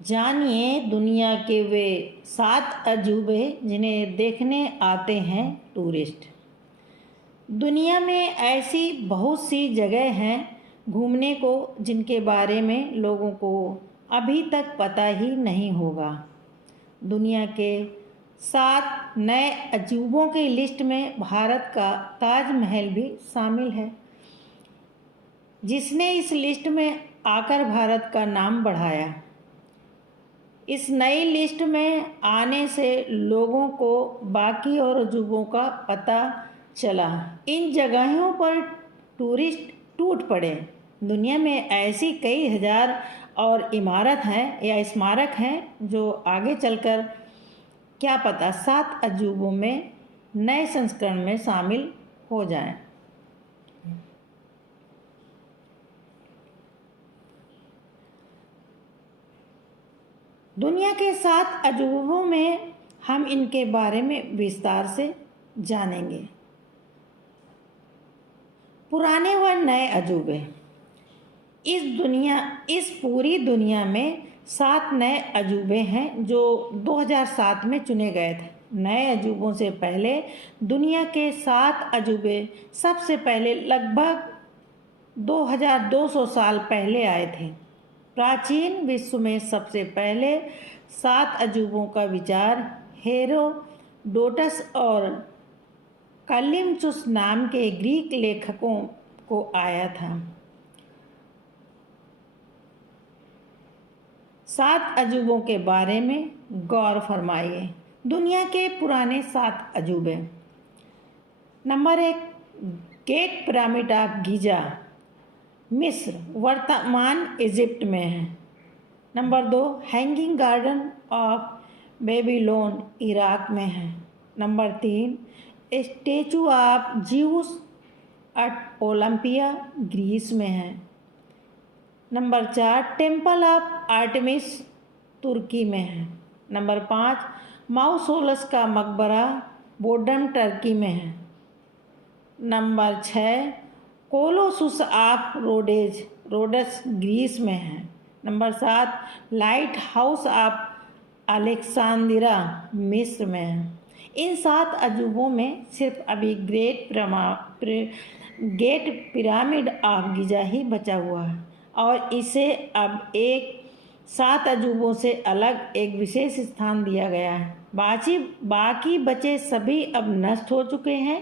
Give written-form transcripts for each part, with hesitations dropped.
जानिए दुनिया के वे 7 अजूबे जिन्हें देखने आते हैं टूरिस्ट। दुनिया में ऐसी बहुत सी जगह हैं घूमने को जिनके बारे में लोगों को अभी तक पता ही नहीं होगा। दुनिया के 7 नए अजूबों की लिस्ट में भारत का ताजमहल भी शामिल है, जिसने इस लिस्ट में आकर भारत का नाम बढ़ाया। इस नई लिस्ट में आने से लोगों को बाकी और अजूबों का पता चला। इन जगहों पर टूरिस्ट टूट पड़े। दुनिया में ऐसी कई हजार और इमारत हैं या स्मारक हैं जो आगे चलकर क्या पता 7 अजूबों में नए संस्करण में शामिल हो जाएं। दुनिया के 7 अजूबों में हम इनके बारे में विस्तार से जानेंगे। पुराने व नए अजूबे। इस पूरी दुनिया में 7 नए अजूबे हैं जो 2007 में चुने गए थे। नए अजूबों से पहले दुनिया के 7 अजूबे सबसे पहले लगभग 2200 साल पहले आए थे। प्राचीन विश्व में सबसे पहले 7 अजूबों का विचार हेरोडोटस और कालिमचुस नाम के ग्रीक लेखकों को आया था। 7 अजूबों के बारे में गौर फरमाइए। दुनिया के पुराने 7 अजूबे। Number 1, great pyramid of Giza, मिस्र वर्तमान इजिप्ट में है। Number 2, hanging garden of Babylon Iraq में है। Number 3, statue of Zeus at Olympia Greece में है। नंबर 4, टेम्पल ऑफ आर्टेमिस तुर्की में है। नंबर 5, माउसोलस का मकबरा बोडम टर्की में है। Number 6, Colossus of Rhodes Greece में है। Number 7, lighthouse of Alexandria मिस्र में है। इन 7 अजूबों में सिर्फ अभी ग्रेट पिरामिड ऑफ गीजा ही बचा हुआ है और इसे अब 7 अजूबों से अलग एक विशेष स्थान दिया गया है। बाकी बचे सभी अब नष्ट हो चुके हैं।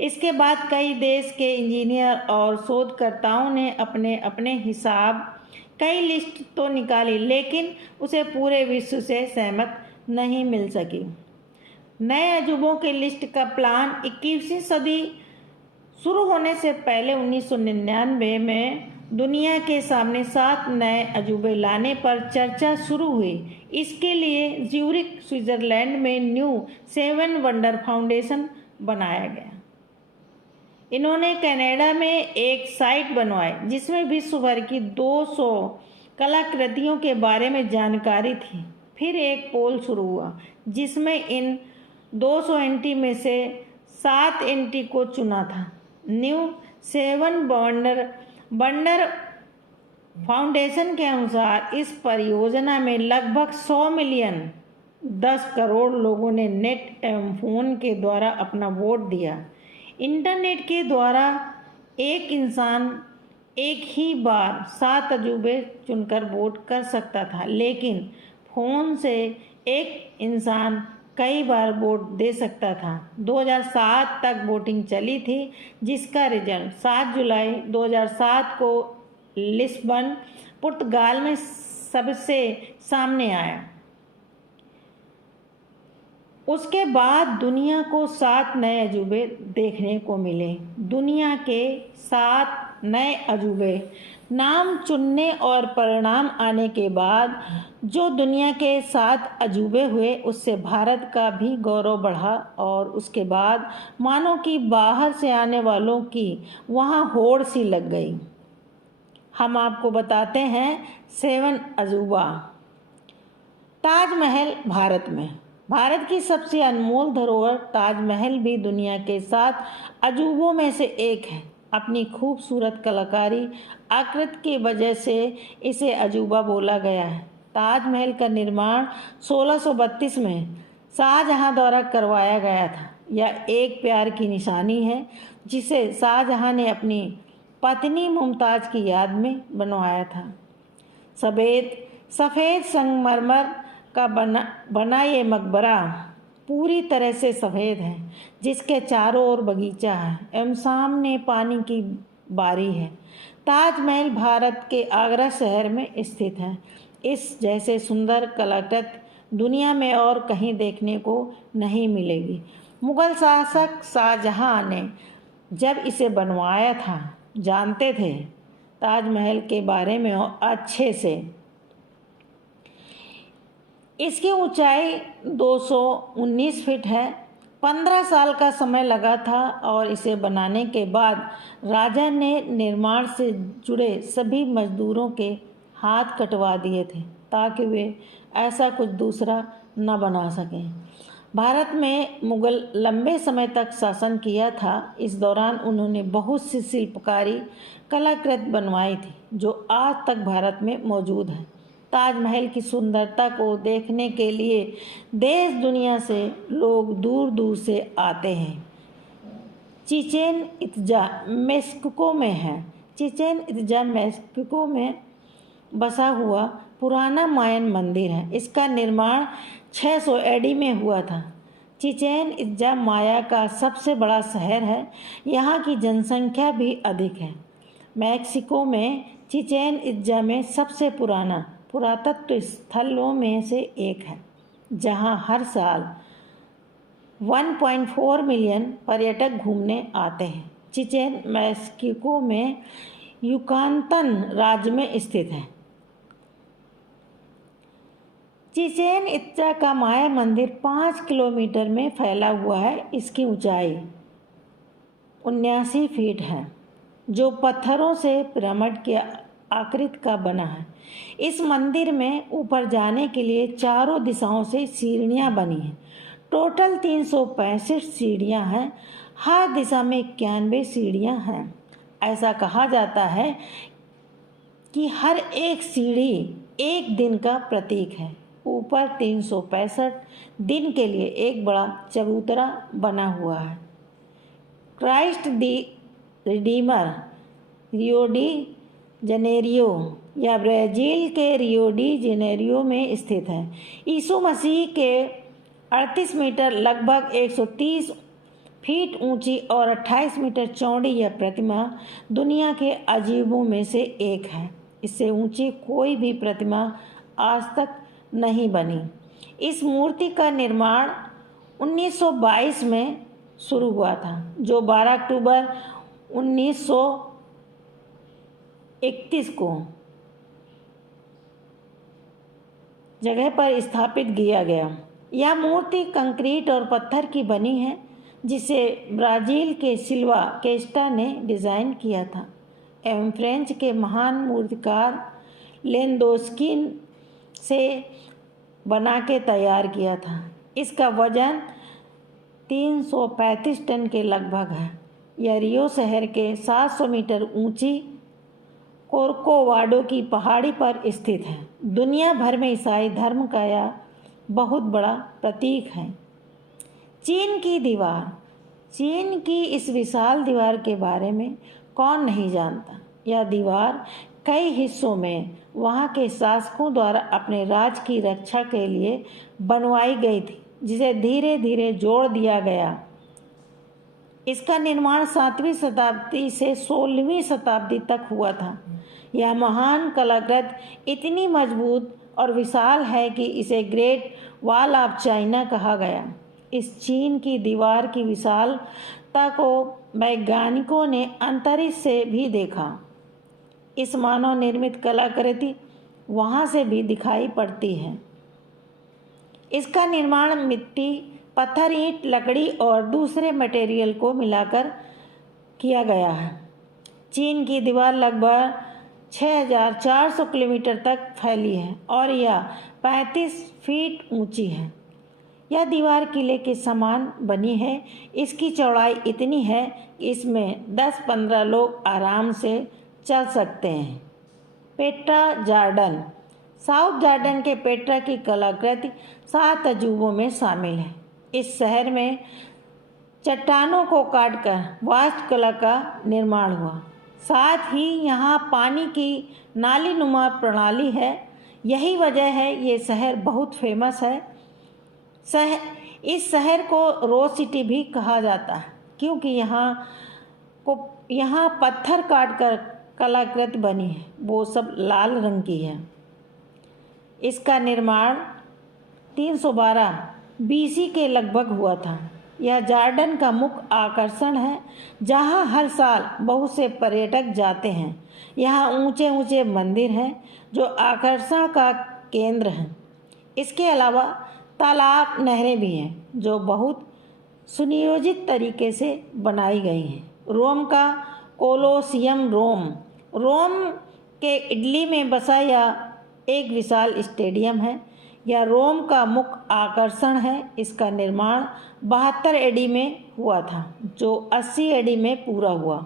इसके बाद कई देश के इंजीनियर और शोधकर्ताओं ने अपने अपने हिसाब कई लिस्ट तो निकाली, लेकिन उसे पूरे विश्व से सहमत नहीं मिल सकी। नए अजूबों की लिस्ट का प्लान 21वीं सदी शुरू होने से पहले 1999 में दुनिया के सामने 7 नए अजूबे लाने पर चर्चा शुरू हुई। इसके लिए ज्यूरिख स्विट्जरलैंड में न्यू 7 वंडर फाउंडेशन बनाया गया। इन्होंने कनाडा में एक साइट बनवाई जिसमें विश्व भर की 200 कलाकृतियों के बारे में जानकारी थी। फिर एक पोल शुरू हुआ जिसमें इन 200 एंट्री में से 7 एंट्री को चुना था। न्यू 7 वंडर फाउंडेशन के अनुसार इस परियोजना में लगभग 100 मिलियन 10 करोड़ लोगों ने नेट एवं फ़ोन के द्वारा अपना वोट दिया। इंटरनेट के द्वारा एक इंसान एक ही बार 7 अजूबे चुनकर वोट कर सकता था, लेकिन फ़ोन से एक इंसान कई बार वोट दे सकता था। 2007 तक वोटिंग चली थी, जिसका रिजल्ट 7 जुलाई 2007 को लिस्बन पुर्तगाल में सबसे सामने आया। उसके बाद दुनिया को 7 नए अजूबे देखने को मिले। दुनिया के 7 नए अजूबे नाम चुनने और परिणाम आने के बाद जो दुनिया के 7 अजूबे हुए, उससे भारत का भी गौरव बढ़ा और उसके बाद मानो कि बाहर से आने वालों की वहाँ होड़ सी लग गई। हम आपको बताते हैं 7 अजूबा। ताजमहल भारत में। भारत की सबसे अनमोल धरोहर ताजमहल भी दुनिया के 7 अजूबों में से एक है। अपनी खूबसूरत कलाकारी आकृति की वजह से इसे अजूबा बोला गया है। ताजमहल का निर्माण 1632 में शाहजहां द्वारा करवाया गया था। यह एक प्यार की निशानी है जिसे शाहजहां ने अपनी पत्नी मुमताज़ की याद में बनवाया था। सफ़ेद संगमरमर का बना ये मकबरा पूरी तरह से सफ़ेद है, जिसके चारों ओर बगीचा है एवं सामने पानी की बारी है। ताजमहल भारत के आगरा शहर में स्थित है। इस जैसे सुंदर कलाकृति दुनिया में और कहीं देखने को नहीं मिलेगी। मुगल शासक शाहजहां ने जब इसे बनवाया था, जानते थे ताजमहल के बारे में अच्छे से। इसकी ऊंचाई 219 फीट है। 15 साल का समय लगा था और इसे बनाने के बाद राजा ने निर्माण से जुड़े सभी मजदूरों के हाथ कटवा दिए थे ताकि वे ऐसा कुछ दूसरा न बना सकें। भारत में मुगल लंबे समय तक शासन किया था। इस दौरान उन्होंने बहुत सी शिल्पकारी कलाकृति बनवाई थी जो आज तक भारत में मौजूद है। ताजमहल की सुंदरता को देखने के लिए देश दुनिया से लोग दूर दूर से आते हैं। चिचेन इत्जा मेक्सिको में है। चिचेन इत्जा मेक्सिको में बसा हुआ पुराना मायन मंदिर है। इसका निर्माण 600 एडी में हुआ था। चिचेन इत्जा माया का सबसे बड़ा शहर है। यहाँ की जनसंख्या भी अधिक है। मैक्सिको में चिचेन इत्जा में सबसे पुराना पुरातत्व स्थलों में से एक है, जहाँ हर साल 1.4 मिलियन पर्यटक घूमने आते हैं। चिचेन मैक्सिको में युकातान राज्य में स्थित है। चिचेन इत्जा का माया मंदिर 5 किलोमीटर में फैला हुआ है। इसकी ऊंचाई 79 फीट है, जो पत्थरों से पिरामिड की आकृति का बना है। इस मंदिर में ऊपर जाने के लिए चारों दिशाओं से सीढ़ियाँ बनी हैं। टोटल 365 सीढ़ियाँ हैं। हर दिशा में 91 सीढ़ियाँ हैं। ऐसा कहा जाता है कि हर एक सीढ़ी एक दिन का प्रतीक है। ऊपर 365 दिन के लिए एक बड़ा चबूतरा बना हुआ है। क्राइस्ट दी रिडीमर रियो डी जनेरियो या ब्राज़ील के रियो डी जेनेरियो में स्थित है। यीशु मसीह के 38 मीटर लगभग 130 फीट ऊंची और 28 मीटर चौड़ी यह प्रतिमा दुनिया के अजीबों में से एक है। इससे ऊंची कोई भी प्रतिमा आज तक नहीं बनी। इस मूर्ति का निर्माण 1922 में शुरू हुआ था, जो 12 अक्टूबर 1931 को जगह पर स्थापित किया गया। यह मूर्ति कंक्रीट और पत्थर की बनी है, जिसे ब्राज़ील के सिल्वा केस्टा ने डिज़ाइन किया था एवं फ्रेंच के महान मूर्तिकार लेंदोस्की से बना के तैयार किया था। इसका वजन 335 टन के लगभग है। यह रियो शहर के 700 मीटर ऊंची कोर्कोवाडो की पहाड़ी पर स्थित है। दुनिया भर में ईसाई धर्म का यह बहुत बड़ा प्रतीक है। चीन की दीवार। चीन की इस विशाल दीवार के बारे में कौन नहीं जानता। यह दीवार कई हिस्सों में वहाँ के शासकों द्वारा अपने राज्य की रक्षा के लिए बनवाई गई थी, जिसे धीरे धीरे जोड़ दिया गया। इसका निर्माण 7वीं शताब्दी से 16वीं शताब्दी तक हुआ था। यह महान कलाकृति इतनी मजबूत और विशाल है कि इसे ग्रेट वॉल ऑफ चाइना कहा गया। इस चीन की दीवार की विशालता को वैज्ञानिकों ने अंतरिक्ष से भी देखा। इस मानव निर्मित कलाकृति वहाँ से भी दिखाई पड़ती है। इसका निर्माण मिट्टी, पत्थर, ईंट, लकड़ी और दूसरे मटेरियल को मिलाकर किया गया है। चीन की दीवार लगभग 6400 किलोमीटर तक फैली है और यह 35 फीट ऊंची है। यह दीवार किले के समान बनी है। इसकी चौड़ाई इतनी है कि इसमें 10-15 लोग आराम से चल सकते हैं। Petra garden. साउथ जॉर्डन के पेट्रा की कलाकृति 7 अजूबों में शामिल है। इस शहर में चट्टानों को काटकर वास्तुकला का निर्माण हुआ। साथ ही यहाँ पानी की नालीनुमा प्रणाली है। यही वजह है ये शहर बहुत फेमस है। इस शहर को रोज सिटी भी कहा जाता है, क्योंकि यहाँ पत्थर काटकर कलाकृति बनी है, वो सब लाल रंग की है। इसका निर्माण 312 बीसी के लगभग हुआ था। यह जॉर्डन का मुख्य आकर्षण है, जहाँ हर साल बहुत से पर्यटक जाते हैं। यहाँ ऊंचे ऊंचे मंदिर हैं जो आकर्षण का केंद्र हैं। इसके अलावा तालाब, नहरें भी हैं जो बहुत सुनियोजित तरीके से बनाई गई हैं। रोम का कोलोसियम रोम के इटली में बसा यह एक विशाल स्टेडियम है। यह रोम का मुख्य आकर्षण है। इसका निर्माण 72 एडी में हुआ था, जो 80 एडी में पूरा हुआ।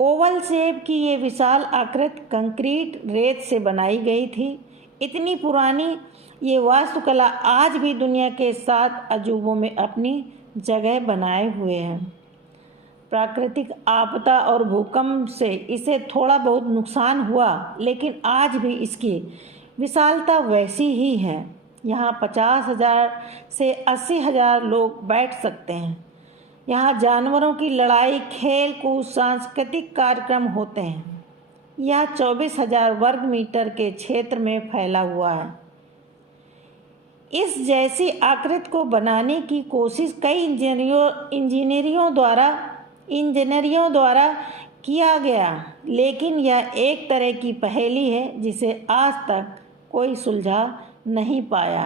ओवल शेप की ये विशाल आकृति कंक्रीट रेत से बनाई गई थी। इतनी पुरानी ये वास्तुकला आज भी दुनिया के 7 अजूबों में अपनी जगह बनाए हुए है। प्राकृतिक आपदा और भूकंप से इसे थोड़ा बहुत नुकसान हुआ, लेकिन आज भी इसकी विशालता वैसी ही है। यहाँ 50,000 से 80,000 लोग बैठ सकते हैं। यहाँ जानवरों की लड़ाई, खेल कूद, सांस्कृतिक कार्यक्रम होते हैं। यह 24,000 वर्ग मीटर के क्षेत्र में फैला हुआ है। इस जैसी आकृति को बनाने की कोशिश कई इंजीनियरों द्वारा किया गया, लेकिन यह एक तरह की पहेली है जिसे आज तक कोई सुलझा नहीं पाया।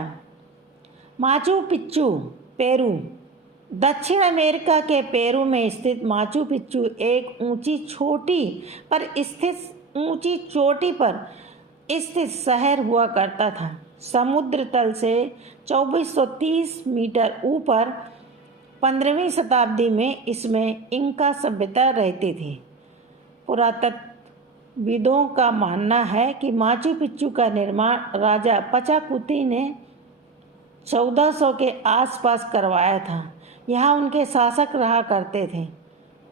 Machu Picchu, Peru. दक्षिण अमेरिका के पेरू में स्थित माचू पिच्चू एक ऊंची चोटी पर स्थित शहर हुआ करता था। समुद्र तल से 2430 मीटर ऊपर 15वीं शताब्दी में इसमें इंका सभ्यता रहती थी। पुरातत्वविदों का मानना है कि माचू पिच्चू का निर्माण राजा पचाकुती ने 1400 के आसपास करवाया था। यहाँ उनके शासक रहा करते थे।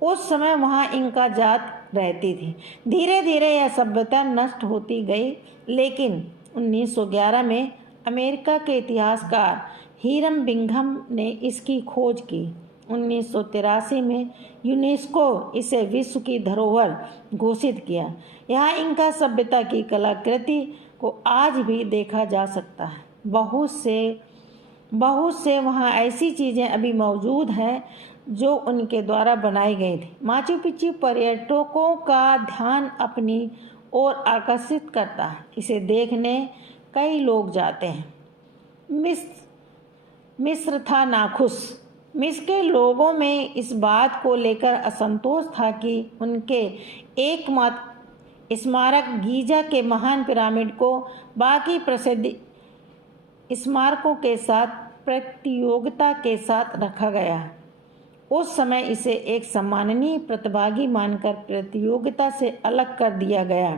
उस समय वहाँ इंका जात रहती थी। धीरे धीरे यह सभ्यता नष्ट होती गई, लेकिन 1911 में अमेरिका के इतिहासकार हीरम बिंघम ने इसकी खोज की। 1983 में यूनेस्को इसे विश्व की धरोहर घोषित किया। यहाँ इंका सभ्यता की कलाकृति को आज भी देखा जा सकता है। बहुत से वहाँ ऐसी चीज़ें अभी मौजूद हैं जो उनके द्वारा बनाई गई थी। माचू पिच्चू पर्यटकों का ध्यान अपनी ओर आकर्षित करता है। इसे देखने कई लोग जाते हैं। मिस्र था नाखुश। मिस्र के लोगों में इस बात को लेकर असंतोष था कि उनके एकमात्र स्मारक गीजा के महान पिरामिड को बाकी प्रसिद्ध स्मारकों के साथ प्रतियोगिता के साथ रखा गया। उस समय इसे एक सम्माननीय प्रतिभागी मानकर प्रतियोगिता से अलग कर दिया गया।